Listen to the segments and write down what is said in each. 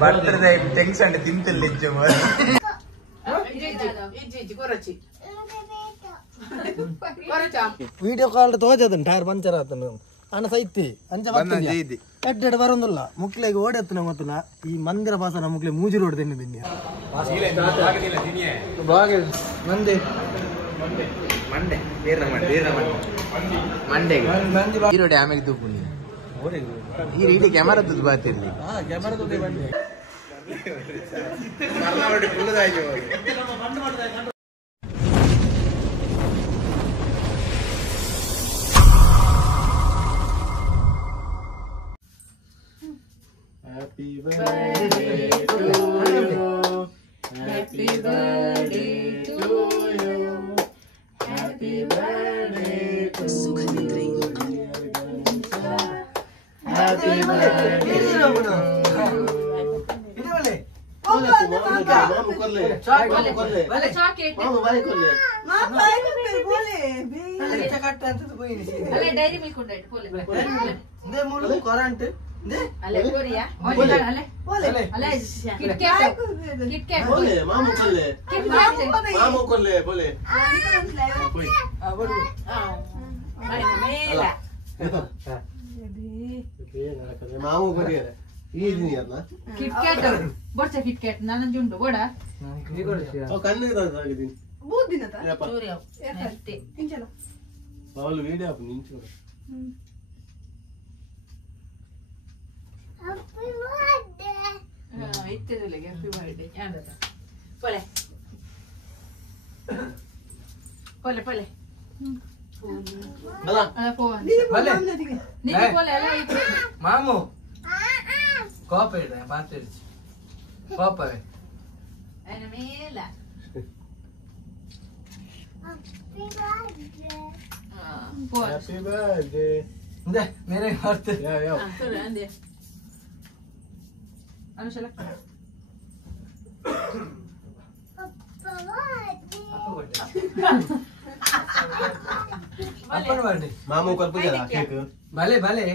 Birthday tension ತಿಂತಿಲ್ಲ video call తోచేద్దాం tyre puncture అవుతున్నాం అన్న సైతి అంచ ఎడ్డెడ్ వరందుల్లా ముక్లేకి ఓడెత్తున్నా మొత్తం ఈ మందిర భాష ముక్లే మూజి రోడ్ తిని తిని బాగా మంది ಮಂಡೆ ಹೀರೋ ಡ್ಯಾಮೇಜ್ ತೂಪುನಿ ಈ ಇಡೀ ಕ್ಯಾಮರಾ ತುದ್ದು ಬಾತಿರ್ಲಿ ಕ್ಯಾಮರಾ ತುದ್ದೆ ಬಂಡಿ Happy birthday to you. Happy birthday to you. Happy birthday to you. Happy birthday to you. Ale Korea. Ale. Ale. KitKat. Bole. Mamu kolle. Mamu kolle bole. Mela. Mamu kolle. Ee diniyalla. KitKat. Borcha KitKat. Nanan jundu boda. Oh kanne da sagidini. Bood dinata. Surya. Nette. Inchala. Paulu video apu ninchu. Happy birthday. Ittedile happy birthday. Yanda. Pole. Pole. Bala. Ala phone. Bale. Nini pole ala itte. మాము కోపేడ పాతేర్చి కోపే Ana mela. Happy birthday. Phone. Happy birthday ఇందే మేరే birthday యా Sorry ande. Ano siya lang? అప్పన్ birthday మాము కొల్పుజా కేక్ భలే భలే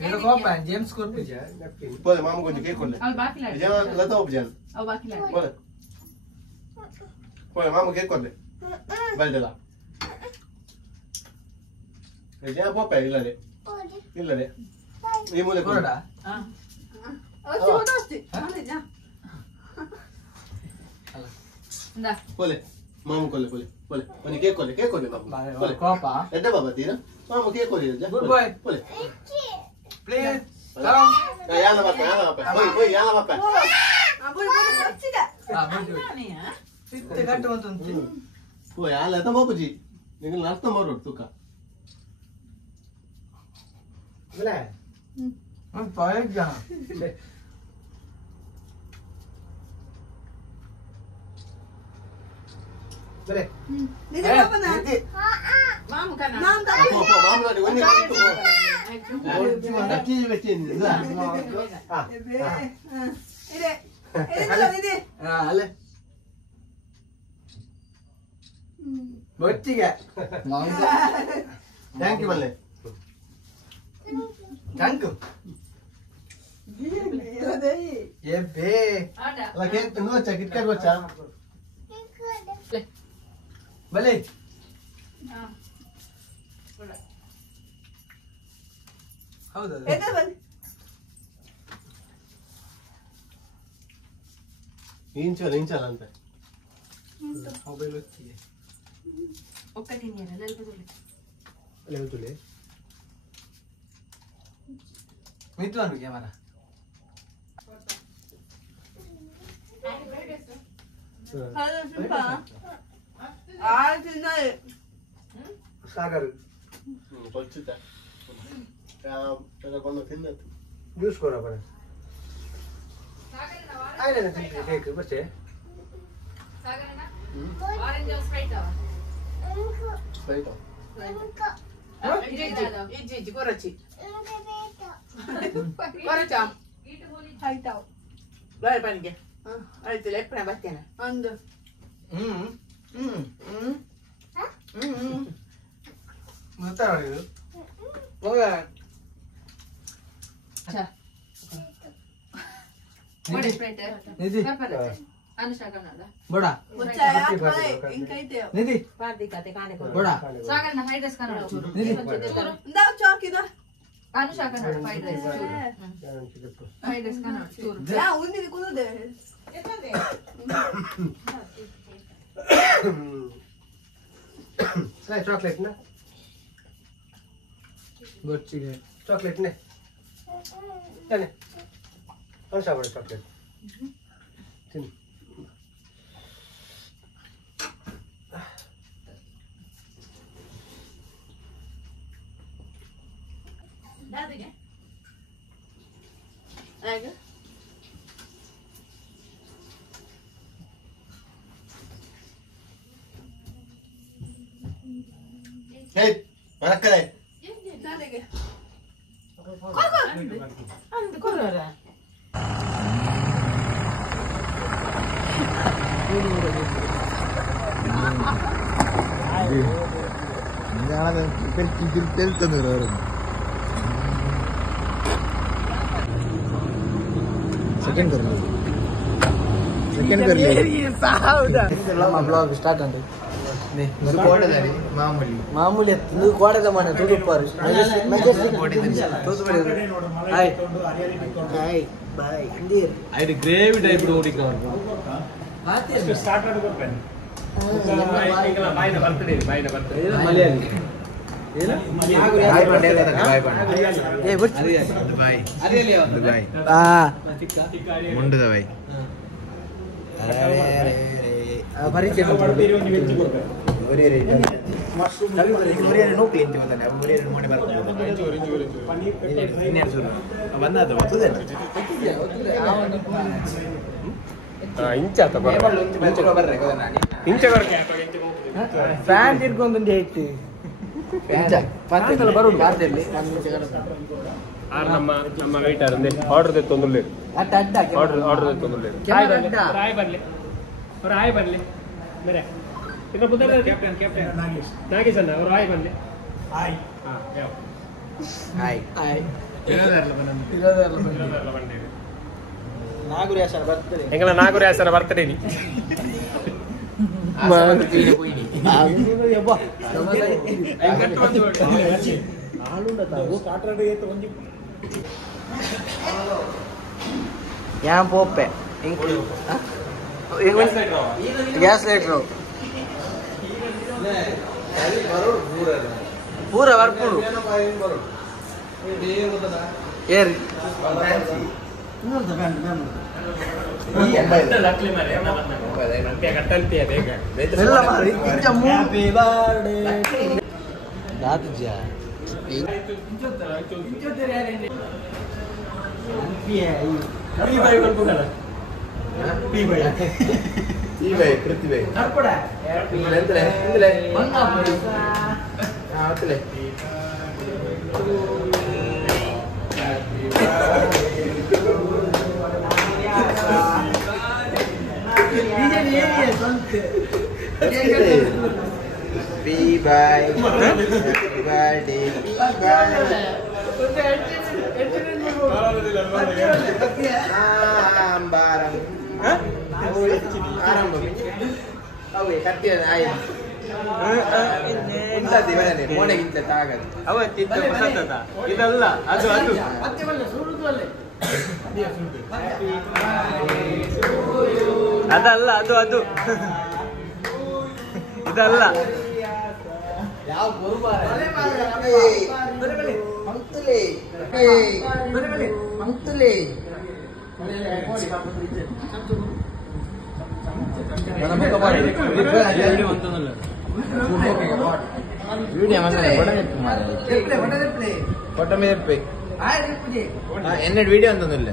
నేను కోపా జేమ్స్ కొల్పుజా పోలే మాము కొంచెం కేక్ కొల్లే Al baki la. జా లతా ఉపజా Al baki la. పోలే మాము కేక్ కొల్లే బల్దలా జా పోపే ఇల్లలే ఈ మూలే కొరడా పోలే మాము కొల్లే పోని కేక్ కొల్లే బాబు కోపా ఎడ్డ బాబా తీరా మాము కేక్ కొల్లే గుడ్ బాయ్ పోలే ప్లీజ్ కమ్ యాల బాపా పోయి యాల బాపా సిtte గట్టు ఉంటుంది పోయి యాల ఎత బాబుజీ నీకు నర్త మరో తుక బలే పాయ్ జా బలే Nini papa na. Mamu kana. పో మాము నాడి వన్ని నచ్చి వెచ్చింది అలే బొచ్చిగా థ్యాంక్ యూ మళ్ళీ థ్యాంక్ ఏ బే Ada. అలా కేక్ నువ్వు వచ్చా కిట్ కాట్ వచ్చా భలే ಹೌದಾ ఇంచాలంటే ಮೊಬೈಲ್ వచ్చింది Okkati niera lelpudule. లేవుతులే మిత్వాను కెమెరా సాగర్ వచ్చిందా కొంత తిన్నట్టు చూసుకోరా పడ ఆయన కేక్ బచ్చే Sagarana? Orange or Sprite dawa? Sprite Iji, korachi. ಕೊರಚ ಆಯ್ತಾವ್ ಬಾಯ್ ಬನ್ಗೆ ಆಯ್ತು ಎಪ್ಪನ ಬರ್ತೇನೆ ಒಂದು ಮಾತಾಡಿದು अनुषा कनाडा बड़ा निधि बड़ा सागर ना फ्राइड राइस कनाडा निधि दाव चौकीदा अनुषा कनाडा फ्राइड राइस कनाडा चूर या उन्नी कुदे ಎತ್ತಂದೆ ಸೈ ಚಾಕ್ಲೇಟ್ ನ ಗೊತ್ತಿದೆ ಚಾಕ್ಲೇಟ್ ನೆ ತಾನೆ अनुषा बड़ा ಚಾಕ್ಲೇಟ್ ತಿನ್ನು दादीगे आएगा हे मरकले दादीगे कोको अंद कोरा सेकंड कर लो ನಮ್ಮ ಬ್ಲಾಗ್ ಸ್ಟಾರ್ಟ್ ಅಂತ ಮಾಮೂಲಿ ನೀವು ಕೋಡದ ಮನೆ ತುಡುಪಾರು ಬಾಯ್ ಇಂದೀರ್ ಐದು ಗ್ರೇವಿ ಟೈಪ್ ಓಡಿಕೊಂಡು ಸ್ಟಾರ್ಟ್ ಮಾಡ್ಕೊಳ್ತೇನೆ ಬರ್ತಡೇ ಮಲಯಾಳಿ ಫ್ಯಾನ್ ತಿರ್ಕೊಂಡ್ ಇಟ್ಟು ನಮ್ಮ ವೇಟರ್ ಆರ್ಡರ್ ತೊಂದರೆ ಆರ್ಡರ್ ತೊಂದರೆ ರಾಯ್ ಬರ್ಲಿ ಬೇರೆ ಇದ್ರ ಬುದ್ಧ ಕ್ಯಾಪ್ಟನ್ ನಾಗೇಶ್ ಅಣ್ಣ ಅವರು ರಾಯ್ ಬರ್ಲಿ ಎಂಗಳ ನಾಗರಾಸನ ಬರ್ತಡೇ यहाँ पोपे गैस लाइटर पूरा वर्पूर ಏರಿ ಇದಲ್ಲ ಅದು ಅದು ಅದಲ್ಲ ಅದು ಅದು ಇದಲ್ಲ എന്നോട് വീഡിയോ ഒന്നൊന്നുമില്ല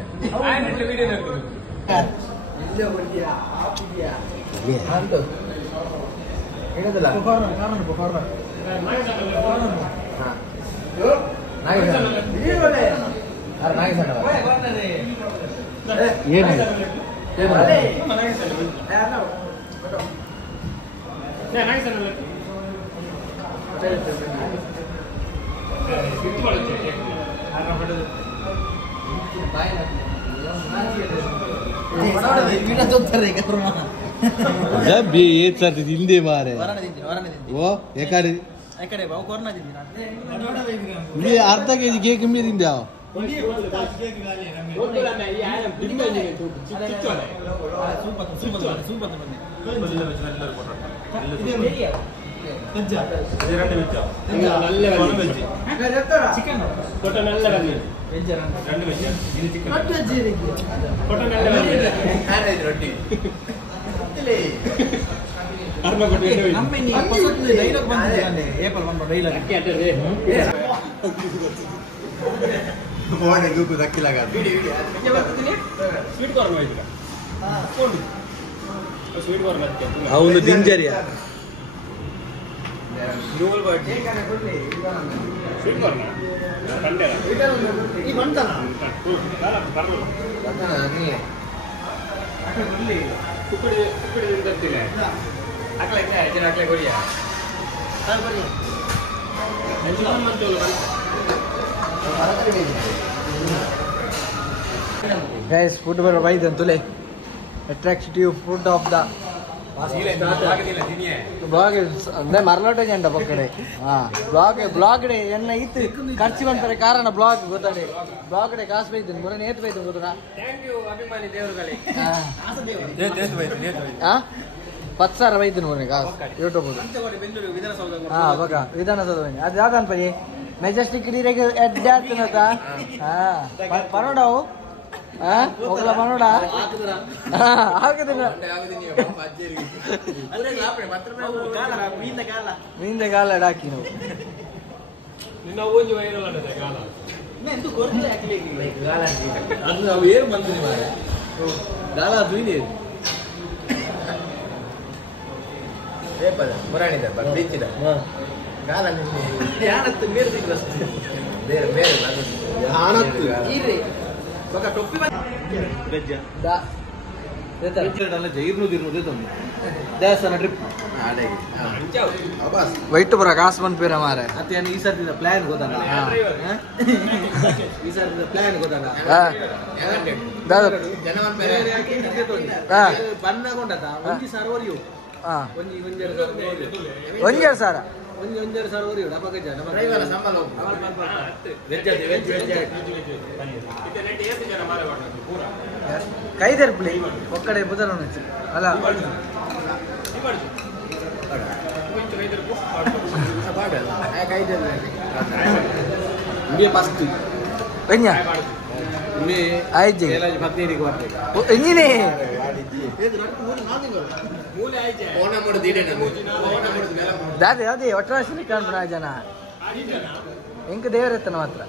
ಹಿಂದೆ ಮಾರೆ ಓ ಯಾಕಡೆ ಅರ್ಧ ಕೆಜಿ ಕೇಕ್ ಮೀರಿಂದ ಅವನು ದಿಂಜರಿಯ Guys, food for why then tule attractive food of the blog ಅಂದ್ರೆ ಮರ್ನಾಟಕ ಜಂಡ ಪಕ್ಕಡೆ ಬ್ಲಾಗ್ ಎನ್ನ ಇತ್ತು ಖರ್ಚು ಬಂತಾರೆ ಕಾರಣ ಬ್ಲಾಗ್ ಗೊತ್ತಾಡೆ ಬ್ಲಾಗ್ ಕಾಸು ಬೈತೀನಿ ಮೊನ್ನೆ ನೇತು ಬೈತು ಗೊತ್ತಾ ಅಭಿಮಾನಿ ದೇವರುಗಳೇ 10,000 ಬೈತೀನಿ ಮೊನ್ನೆ ಕಾಸು ಯೂಟ್ಯೂಬ್ ಬಗ ವಿಧಾನಸೌಧ ಅದು ಯಾವ್ದನ್ಪರಿ ಮೆಜೆಸ್ಟಿಕ್ ನೀರಿಗೆ ಎಡ್ಡಾಡ್ತೀನತ್ತ ಪರೋಡವು ಹೋಗಲ್ಲ ಮಾಡೋಣ ಮೀಂದ ಕಾಲ ಹಾಕಿ ನಾವು ಏನು ಬಂದಿನಿ ಗಾಲ ಮುರಾಣಿದ ಬೀಚಿದ ಗಾಲ ಯಾನತ್ತು ಬೇರೆ ಸಿಕ್ಕಷ್ಟು ಬೇರೆ ಬೇರೆ ದೇವಸ್ಥಾನ ಟ್ರಿಪ್ ವೈಟ್ ಬರ ಕಾಸು ಬಂದ್ ಪೇರ ಮಾರೆ ಮತ್ತೆ ಈ ಸರ್ತಿದ ಪ್ಲಾನ್ ಗೊತ್ತಲ್ಲ ಈ ಸರ್ತಿದ ಪ್ಲಾನ್ ಗೊತ್ತಲ್ಲ ಬನ್ನಗೊಂಡದ 1,000 1,000 ಕೈದರ್ಪಲಿ ಒಕ್ಕಡೆ ಬುಧನ ಅಲ್ಲ ಅದೇ ಅದೇ ಒಟ್ಟರಾಶಿ ಕಾಣ್ತಾನ ಜನ ಎಂಕ ದೇವರತ್ತನ ಮಾತ್ರ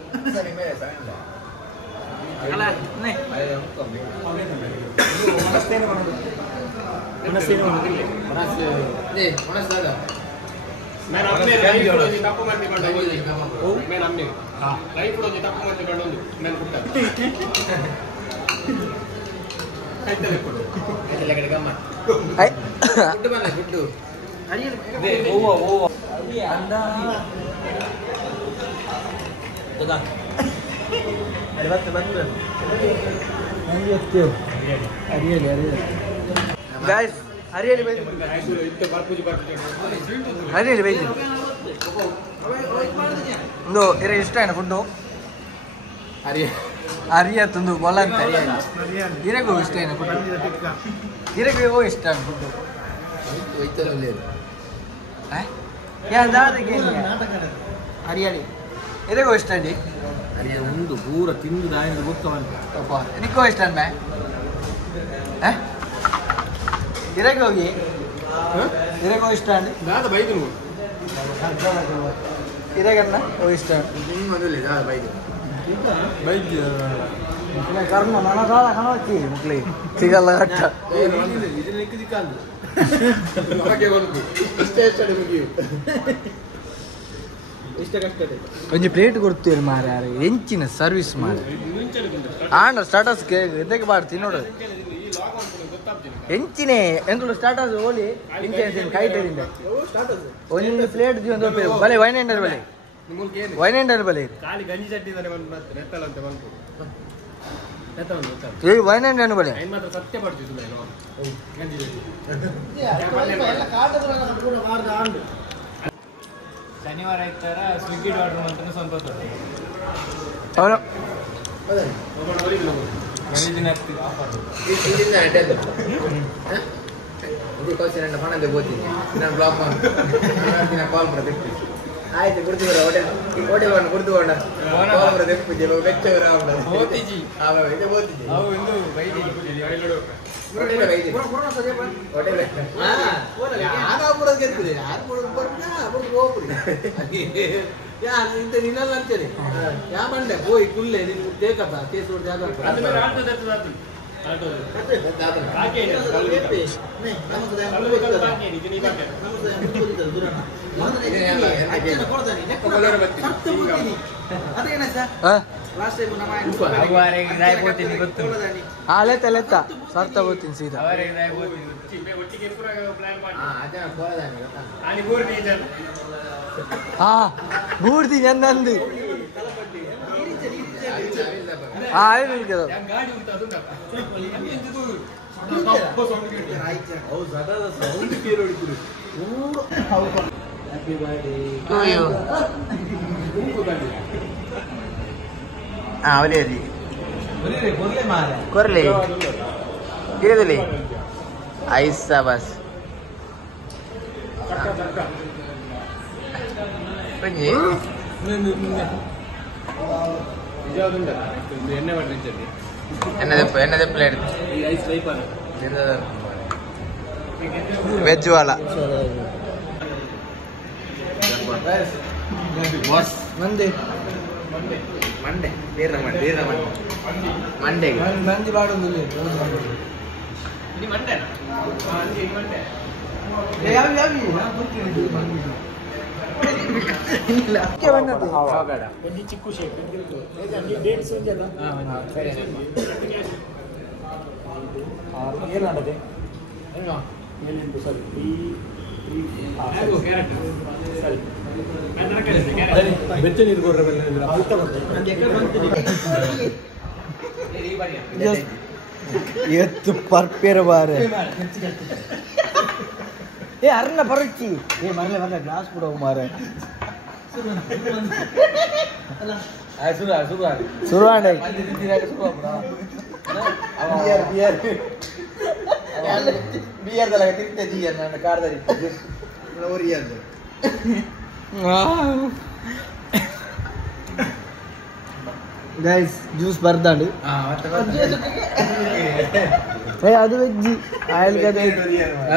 Guys, Ariel bhai. Ariel bhai. No, ira ಇಷ್ಟ ಏನು ಫುಡ್ ಅರಿಯ ತಂದು ಬೊಲ್ಲ ಅಂತ ಇರಗೂ ಇಷ್ಟ ಏನು ಫುಡ್ ಇರಗೂ ಇಷ್ಟ ಫುಡ್ ಹರಿಯಾಳಿ ಇರಗೂ ಇಷ್ಟ ಅಂಡಿ ಅರಿಯ ಒಂದು ಪೂರ ತಿಂದು ದಾಯಿಂದ ಗೊತ್ತಪ್ಪ ನಿಕ್ಕೋ ಇಷ್ಟ ಅನ್ಬೆ ಇರಗೆ ಹೋಗಿ ಇರಗೂ ಇಷ್ಟ ಅಂಡಿ ದಾದ ಬೈದು ಇರಗನ್ನ ಇಷ್ಟ ಕರ್ಮ ನನಗಾದ ಕಣಿ ಮುಕ್ಲಿ ಸಿಗಲ್ಲ ಕಟ್ಟ ಒಂಜಿ ಪ್ಲೇಟ್ ಕೊಡ್ತೀವಿ ಮಾರ ಎಂಚಿನ ಸರ್ವಿಸ್ ಮಾರ ಆಂಡ ಸ್ಟಾಟಸ್ ಇದಕ್ಕೆ ಮಾಡ್ತೀನಿ ನೋಡು ಎಂಚಿನೇ ಎಂಕುಲು ಸ್ಟಾಟಸ್ ಓಲಿ ಇಂಚೆ ಕೈ ತರಿಂದ ಒಂದು ಪ್ಲೇಟ್ ಒಂದು ಬಲೆ ವೈನ್ ಎಂಡರ್ ಬಲೆ ವೈನ್ ಎಂಡರ್ ಬಲೆ ಖಾಲಿ ಗಂಜಿ ಚಟ್ನಿ ನೆತ್ತಲ ಅಂತ ಬಂತು ಈ ವೈನ್ ಎಂಡರ್ ಬಲೆ ಮಾತ್ರ ಸತ್ಯ ಪಡ್ತೀವಿ ಗಂಜಿ ಶನಿವಾರ ಇತ್ತಾರ ಸ್ವಿಗ್ಗಿ ಆರ್ಡರ್ ಮಾಡ್ತಾನೆ ಸ್ವಲ್ಪ ಅವನು ಆಯ್ತು ಕುಡ್ತೀವರ ಹೋಟೆಲ್ ಕುಡ್ದುಕೊಂಡ ನಿನ್ನಲ್ಲ ಅಂತೇಳಿ ಯಾ ಬಂಡೆ ಹೋಯ್ ಕುಲ್ಲೆ ನಿನ್ ಬೇಕಪ್ಪ ಕೇಸ್ ಜಾಗ ಲೆತ್ತ ಸರ್ತ ಹೋಗ್ತೀನಿ ಸೀದಾ ಹಾ ಬೂರ್ದಿ ಎಂದಂದು ಕೊರ್ಲಿ ಇರದಲ್ಲಿ ಐಸ ಬಸ್ ಬನ್ನಿ ಎಣ್ಣೆ ಪ್ಲೇಟ್ ವೆಜ್ ವಾಲ ಮಂದೆ ಮಂಡೆ ಬೇರೆ ಮಂಡೆಗೆ ಮಂದಿ ಬಾಡೊಂದು ಚಿಕ್ಕು ಶೇಕ್ ಏನಾಡದೆ ಸರಿ ಬೆಚ್ಚ ನೀರು ಎತ್ತು ಪರ್ಪೇರ ಬಾರೆ ಏ ಅರ್ನ ಬರಚ್ಚಿ ಏ ಮರಲೆ ಮರಲೆ ಗ್ಲಾಸ್ ಕೂಡ ಮಾರೆ ಶುರುವಾಡೆ ಬಿಯರ್ ತಿರ್ತೆ ಜಿಯರ್ ನನ್ನ ಕಾರ್ದರಿ ಗೈಸ್ ಜ್ಯೂಸ್ ಬರ್ದಾಡು ಅದು ವೆಜ್ಜಿ ಆಯಿಲ್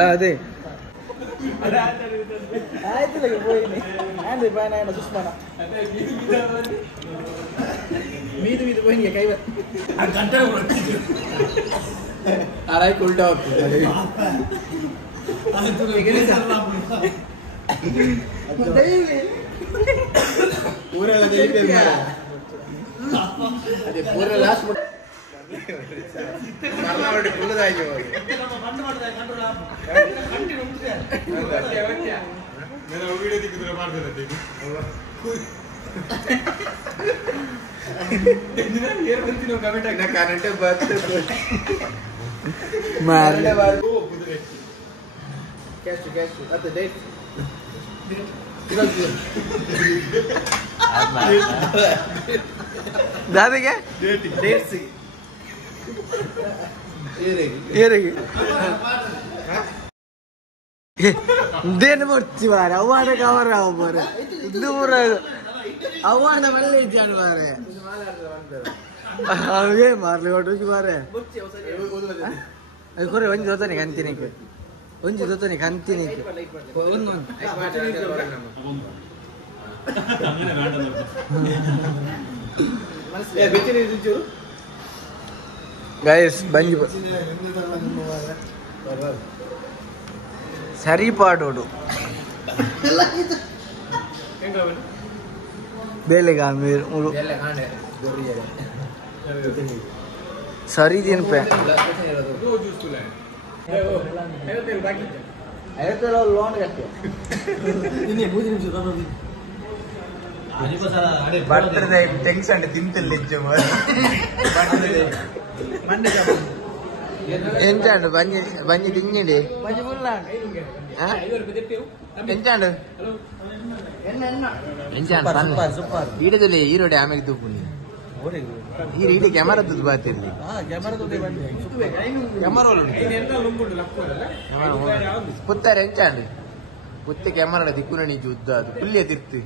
ಅದೇ ಆಯ್ತು పోయింది ఆండి పైన ఆయన సుష్మాన మీద పోయింది కైవ గంట అరాయి ఉల్టా అవుతుంది అదే పూర లాస్ట్ మరలా ఫుల్ దాగి కరెంటే దాదిగా దేని వచ్చి వారు అవ్వాడ కావరా అవ్వరు దూర అవ్వాడ మళ్ళీ ఇచ్చాను వారే అవే మార్లు కొಟ್ಟು వారే అది కొరే ಒಂಜಿ ಜೊತೆ ಕಂತಿ ನೀಕು ಒಂಜಿ ಜೊತೆ ಕಂತಿ ನೀಕು ಗೈಸ್ ಬಂಜಿ ಸರಿಪಾಡೋಡು ಬೇಲೆಗ ಸರಿ ದಿನಪೆ 50 ಲೋನ್ ಕಟ್ಟಿ ಬರ್ತದೆ ಟೆನ್ಷನ್ ತಿಂತಿಲ್ಲ ಎಂಚಾಂಡು ಬಂಜಿ ಬಂಜಿ ತಿಂಗಿಡಿ ಎಂಚಾಂಡು ಈಡದಲ್ಲಿ ಹೀರೋ ಡ್ಯಾಮೇಜ್ ತೂಪುನಿ ಈಡಿ ಕ್ಯಾಮರಾ ತುದು ಬಾತಿರ್ಲಿ ಪುತ್ತಾರೆ ಎಂಚಾಂಡು ಪುತ್ತೆ ಕ್ಯಾಮರಾ ದಿಕ್ಕುನ ನೀಚು ಉದ್ದ ಅದು ಪುಲ್ಲಿಯ ತಿರ್ತಿ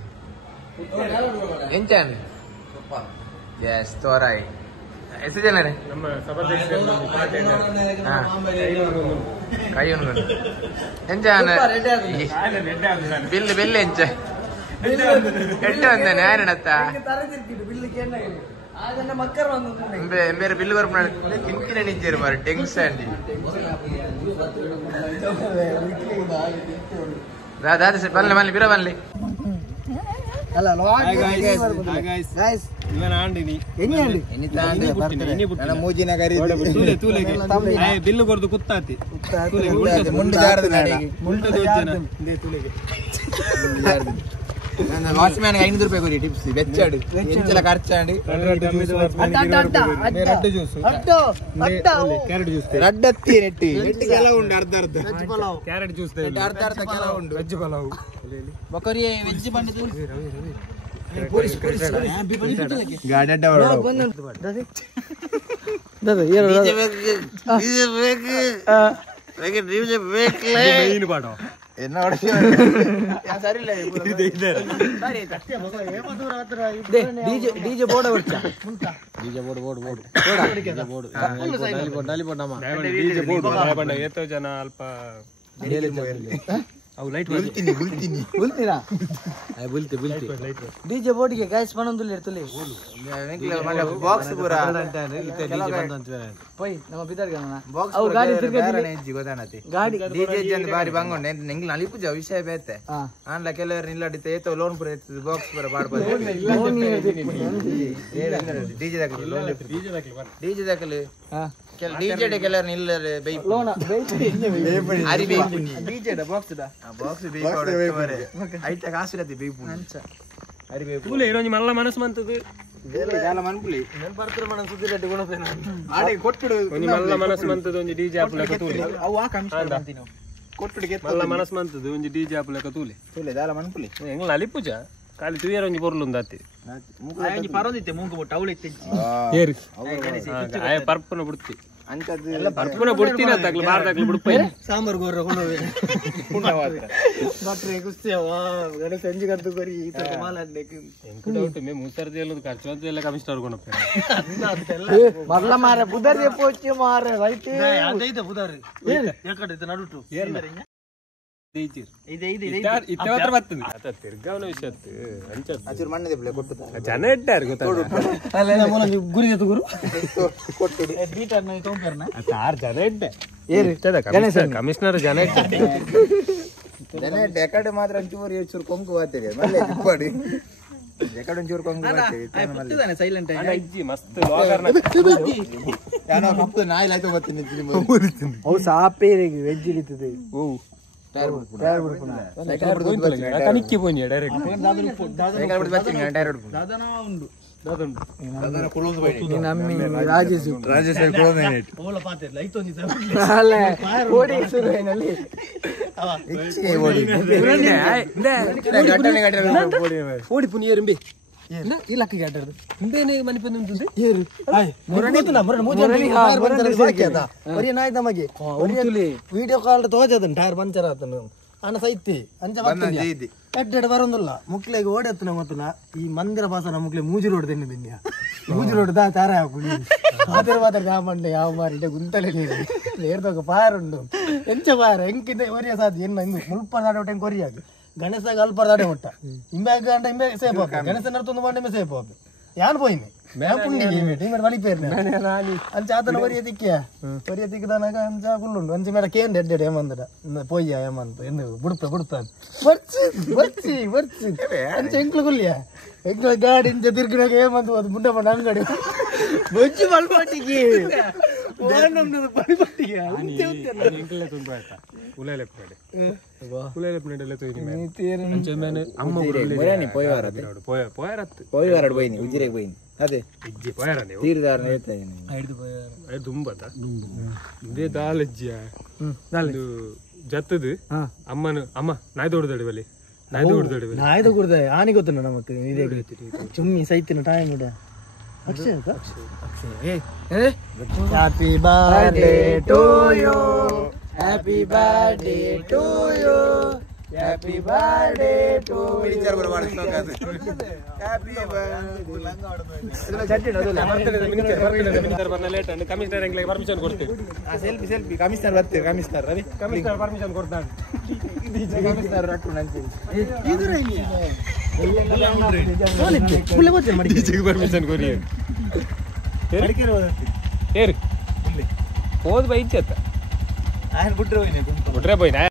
ಎಂಚಾಂಡು ಎಸ್ ತೋರಾಯಿ ಎಷ್ಟು ಜನ ರೀ ಕೈ ಉಂಡು ಎಂಚಾನ ಬಿಲ್ಲು ಬಿಲ್ಲು ಎಂಚ ಎಟ್ಟು ಅಂದ ನೇರಣತ್ತ ಬೇರೆ ಬಿಲ್ಲು ಬರ್ಪ ಕಿಂಕಿನ ನಿಂಚೇರು ಮಾರು ಟೆನ್ಷನ್ ದಾದ ಬಲ್ಲೆ ಮಲ್ಲಿ ಬಿರ ಬನ್ಲಿ ಅಲ್ಲ ಮೂಜಿನ ಬಿಲ್ಲು ಕೊಡ್ದು ಕುತ್ತಾತಿ ವಾಚ್ಮ್ಯಾನ್ 500 ರೂಪಾಯಿ ಕೊಡಿ ಟಿಪ್ಸ್ ಬೆಚ್ಚಾಡು ಎಂಚಲ ಖರ್ಚಾಡಿ ರಡ್ಡತ್ತಿ ನೆಟ್ಟಿ ಕೆಲವು ಉಂಡು ಅರ್ಧ ಅರ್ಧ ಕ್ಯಾರೆಟ್ ಜ್ಯೂಸ್ ಅರ್ಧ ಅರ್ಧ ಕೆಲವು ಉಂಡು ವೆಜ್ ಪಲಾವ್ ಬಕರಿ ವೆಜ್ ಬಂದಿದ್ದು ಜನ ಅಲ್ಪ ಡಿಜೆ ಬೋರ್ಡ್ಗೆ ಗಾಯ್ಸ್ ಪಣಂದುಲ್ಲಿ ಇರ್ತಲಿ ಬಾಕ್ಸ್ ಪೂರ ಪೈ ನಮ್ಮ ಬಿದರ್ಗ ಬಾಕ್ಸ್ ಅವು ಗಾಡಿ ಗೊತ್ತಾನತಿ ಗಾಡಿ ಡಿಜೆ ಜಂದ ಬಾರಿ ಬಂಗೊಂಡೆ ನಿಂಗೆ ನಲಿಪುಜ ವಿಷಯ ಬೇತೆ ಆನ್ಲ ಕೆಲವರು ನಿಲ್ಲಡಿತೆ ಏತೋ ಲೋನ್ ಪೂರ ಇರ್ತದೆ ಬಾಕ್ಸ್ ಪೂರ ಬಾಡ್ಬೋದು ಡಿಜೆ ದಾಖಲೆ ಡಿಜೆ ಕೆಲವರು ನಿಲ್ಲರೆ ಬೈಪ್ ಲೋನ ಅರಿ ಬೈಪ್ ಡಿಜೆ ಬಾಕ್ಸ್ ಬಾಕ್ಸ್ ಬೈಪ್ ಐಟ ಕಾಸಿರತಿ ಬೈಪ್ ಅರಿ ಬೈಪ್ ತೂಲೆ ಇರೋಂಜಿ ಮಲ್ಲ ಮನಸ್ಸು ಮಂತದು ಜಾಲ ಮನ್ಪುಲಿ ಬರ್ತಾರೆ ಮನ ಸುದ್ದಿ ರೆಡ್ಡಿ ಗುಣಪೇನ ಆಡೆ ಕೊಟ್ಬಿಡು ಒಂಜಿ ಮಲ್ಲ ಮನಸ್ಸು ಮಂತದು ಒಂಜಿ ಡಿಜೆ ಆಪುಲಕ ತೂಲೆ ಅವು ಆ ಕಮಿಷನ್ ಅಂತಿನೋ ಕೊಟ್ಬಿಡು ಗೆತ್ತ ಮಲ್ಲ ಮನಸ್ಸು ಮಂತದು ಒಂಜಿ ಡಿಜೆ ಆಪುಲಕ ತೂಲೆ ತೂಲೆ ಜಾಲ ಮನ್ಪುಲಿ ಎಂಗ್ಲ ಅಲಿಪುಜ ಕಾಲಿ ತುಯರ ಒಂಜಿ ಪೊರ್ಲು ಉಂದಾತಿ ಆಯಂಜಿ ಪರೋದಿತ್ತೆ ಮೂಗು ಬೋಟ್ ಅವಳು ಇತ್ತೆಂಚಿ ಏರಿ ಆಯ ಪರ್ಪನ ಬಿಡ್ತಿ ಅಂತದ್ದು ಪರ್ಪನ ಬಿಡ್ತೀನಿ ಅಂತ ಬಾರ್ದಾಗ್ಲಿ ಬಿಡ್ಪ ಸಾಂಬಾರ್ ಗೋರ ಡಾಕ್ಟರ್ ಕುಸ್ತಿ ಗಣೇಶ ಸಂಜೆ ಕರ್ದು ಕೊರಿ ಈ ತರ ಮಾಲಾಡ್ಲಿಕ್ಕೆ ಎಂಕು ಡೌಟ್ ಮೇ ಮೂಸರ್ದಿ ಎಲ್ಲ ಖರ್ಚು ಅಂತ ಎಲ್ಲ ಕಮಿಷನರ್ ಕೊನಪ್ಪ ಮಲ್ಲ ಮಾರ ಬುದರಿ ಪೋಚಿ ಮಾರ ರೈಟ್ ಅದೈತೆ ಬುದರಿ ಏಕಡೆ ಇದು ನಡುಟು ಇತ್ತ ಬರ್ತದೆ ಅತ ತಿರ್ಗಾವನ ವಿಷಯ ಅಚೂರು ಮಣ್ಣದೆ ಬಿಳೆ ಕೊಟ್ಟು ಜನ ಇಟ್ಟಾರು ಗೊತ್ತಾಗ ಗುರಿ ಗುರು ಕೊಟ್ಟು ಬೀಟರ್ನ ತೊಂಪರ್ನ ಆರು ಜನ ಇಟ್ಟೆ ಏರಿ ಕಮಿಷನರ್ ಜನ ಇಟ್ಟೆ ಜನ ಇಟ್ಟೆ ಎಕಡೆ ಮಾತ್ರ ಒಂಚೂರು ಹೆಚ್ಚೂರು ಕೊಂಕು ಬಾತಿದೆ ಮಲ್ಲೆ ತಿಪ್ಪಾಡಿ ಎಕಡೆ ಒಂಚೂರು ಕೊಂಕು ಬಾತಿದೆ ಸೈಲೆಂಟ್ ಇಜ್ಜಿ ಮಸ್ತ್ ಲಾಗರ್ನ ಯಾನೋ ಕಪ್ಪು ನಾಯಿ ಆಯ್ತು ಬರ್ತೀನಿ ಅವು ಸಾಪೇರಿಗೆ ವೆಜ್ ಇಳಿತದೆ ಓ ಟೈರ್ ಕನಿಕ್ಕಿ ಪೋನಿ ಡೈರೆಕ್ಟ್ ದಾದನ ಉಂಡು ರಾಜೇಶ್ ಓಲ ಪಾತಿರ್ಲ ಐತೊಂಜಿ ಅಲ್ಲ ಓಡಿ ಸುರುವಿನಲ್ಲಿ ಓಡಿ ಪುನಿ ಏರಿಂಬಿ ಇಲಕ್ಕ ಗಾಟರ್ದು ಹಿಂದೇನೆ ಮನೆ ಬಂದು ಏರು ನಾಯ್ ನಮಗೆ ವಿಡಿಯೋ ಕಾಲ್ ತೋಜದನ್ ಟೈರ್ ಪಂಚರ್ ಆತನು ಅನ್ನ ಸೈತಿ ಅಂಚ ಎಡ್ಡೆಡ್ ಬರೋದಿಲ್ಲ ಮುಕ್ಲೆಗೆ ಓಡತ್ತನ ಮತ್ತನ ಈ ಮಂದಿರ ಭಾಷಣ ಮುಕ್ಲೆ ಮೂಜಿ ರೋಡ್ ತಿನ್ನಿದ್ಯ ಮೂಜಿ ರೋಡ್ ದಾ ತಾರ ಹಾಕುಡಿ ಮಾತ್ರ ಮಾತ್ರ ಜಾಮಂಡೆ ಯಾವ ಮಾರಿಡೆ ಗುಂತಲೆ ನೀರು ನೇರ್ದಾಗ ಪಾರುಂಡು ಎಂಚ ಪಾರ ಎಂಕಿಂದ ಒರಿಯ ಸಾಧ್ಯ ಏನು ಹಿಂಗೆ ಮುಲ್ಪ ನಾಡೋಟ ಹೆಂಗೆ ಕೊರಿಯಾಗ ಗಣೇಶಾಗ ಅಲ್ಪ ದಾಡೆ ಹೊಟ್ಟ ಹಿಂಬೆ ಗಂಟ ಹಿಂಬೆ ಸೇಫ್ ಹೋಗ ಗಣೇಶ ನಡ್ತೊಂದು ಮಾಡಿ ಸೇಫ್ ಹೋಗ ಯಾನ್ ಪೋಯ್ನಿ ಟೀಮೇಟ್ ಮಲಿಪೇರ್ನೆ ಅಂಚ ಆತನ ಒರಿಯ ತಿಕ್ಕಿದಾನಾಗ ಅಂಚ ಕುಳ್ಳುಂಡು ಅಂಚ ಮೇಡ ಕೇಂದ್ರ ಎಡ್ಡೆ ಏಮಂದಡ ಪೊಯ್ಯ ಏಮಂತ ಎಂದು ಬಿಡ್ತ ಬರ್ಚಿ ಅಂಚ ಎಂಕ್ಲು ಕುಲ್ಯ ಎಂಕ್ಲ ಗಾಡಿ ಇಂಚ ತಿರ್ಗಿನಾಗ ಏಮಂತ ಅದು ಮುಂಡ ಬಂಡ ಅಂಗಡಿ ಬೊಜ್ಜಿ ಬಲ್ಪಾಟಿಗೆ ಅದೇ ಜತ್ತದು ಅಮ್ಮ ನಾಯ್ದು ಹೊಡೆದಾಡಿ ಬಲಿ ನಾಯ್ದು ಕುಡ್ದೆ ಆನೆ ಗೊತ್ತುಂಡ ನಮಕ್ ಇದೇ ಚುಮ್ಮಿ ಸೈತಿನ ಟೈಮ್ ಇಡ happy birthday to you happy birthday to you happy birthday to teacher ಬರಬಾರ ಶ್ಲೋಕ ಅದು ಹ್ಯಾಪಿ ಬರ್ಡೇ ಕಮಿಷನರ್ ಎಂಗ್ಲಿಗೆ ಪರ್ಮಿಷನ್ ಕೊಡ್ತೀವಿ ಸೆಲ್ಫಿ ಕಮಿಷನರ್ ಬರ್ತೀವಿ ಕಮಿಷನರ್ ರವಿ ಕಮಿಷನರ್ ಪರ್ಮಿಷನ್ ಕೊಡ್ತಾನೆ ಕಮಿಷನರ್ ರಟ್ಟು ನಂಚಿ ಪರ್ಮಿಷನ್ ಕೊರಿ ಹೋದ್ ಬೈ ಇಚ್ಛತ್ತ ఆయన గుడ్రే పోయినాయి పోయినా